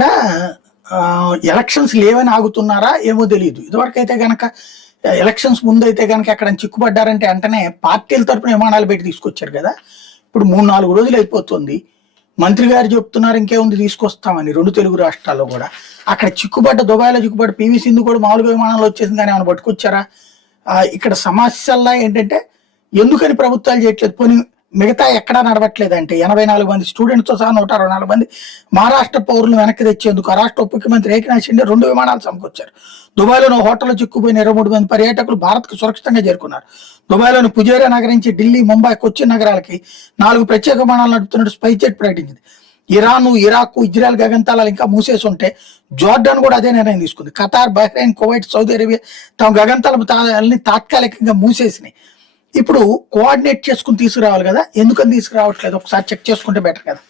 ఇక్కడ ఎలక్షన్స్ లేవని ఆగుతున్నారా ఏమో తెలియదు. ఇదివరకైతే గనక ఎలక్షన్స్ ముందు అయితే కనుక ఎక్కడ చిక్కుపడ్డారంటే వెంటనే పార్టీల తరపున విమానాలు పెట్టి తీసుకొచ్చారు కదా. ఇప్పుడు 3-4 రోజులు అయిపోతుంది. మంత్రి గారు చెప్తున్నారు ఇంకేముంది తీసుకొస్తామని 2 తెలుగు రాష్ట్రాల్లో కూడా. అక్కడ చిక్కుబడ్డ దుబాయ్లో చిక్కుబడ్డ పివి సింధు కూడా మామూలుగా విమానంలో వచ్చేసింది కానీ ఏమైనా పట్టుకొచ్చారా? ఇక్కడ సమస్యల్లా ఏంటంటే ఎందుకని ప్రభుత్వాలు చేయట్లేదు, పోనీ మిగతా ఎక్కడా నడవట్లేదు అంటే 84 మంది స్టూడెంట్స్తో సహా 164 మంది మహారాష్ట్ర పౌరులు వెనక్కి తెచ్చేందుకు ఆ రాష్ట్ర ఉప ముఖ్యమంత్రి ఏకనాథ్ షిండే 2 విమానాలు సమకూర్చారు. దుబాయ్లోని హోటల్లో చిక్కుపోయిన 23 మంది పర్యాటకులు భారత్కు సురక్షితంగా చేరుకున్నారు. దుబాయ్లోని పుజేరా నగరం నుంచి ఢిల్లీ, ముంబై, కొచ్చిన్ నగరాలకి 4 ప్రత్యేక విమానాలు నడుపుతున్నట్టు స్పైస్ జెట్ ప్రకటించింది. ఇరాన్, ఇరాక్, ఇజ్రాయెల్ గగనతలాలు ఇంకా మూసేసి ఉంటే జోర్డాన్ కూడా అదే నిర్ణయం తీసుకుంది. Qatar, Bahrain, Kuwait, Saudi Arabia తమ గగనతలాన్ని తాత్కాలికంగా మూసేసినాయి. ఇప్పుడు కోఆర్డినేట్ చేసుకుని తీసుకురావాలి కదా, ఎందుకని తీసుకురావట్లేదు ఒకసారి చెక్ చేసుకుంటే బెటర్ కదా.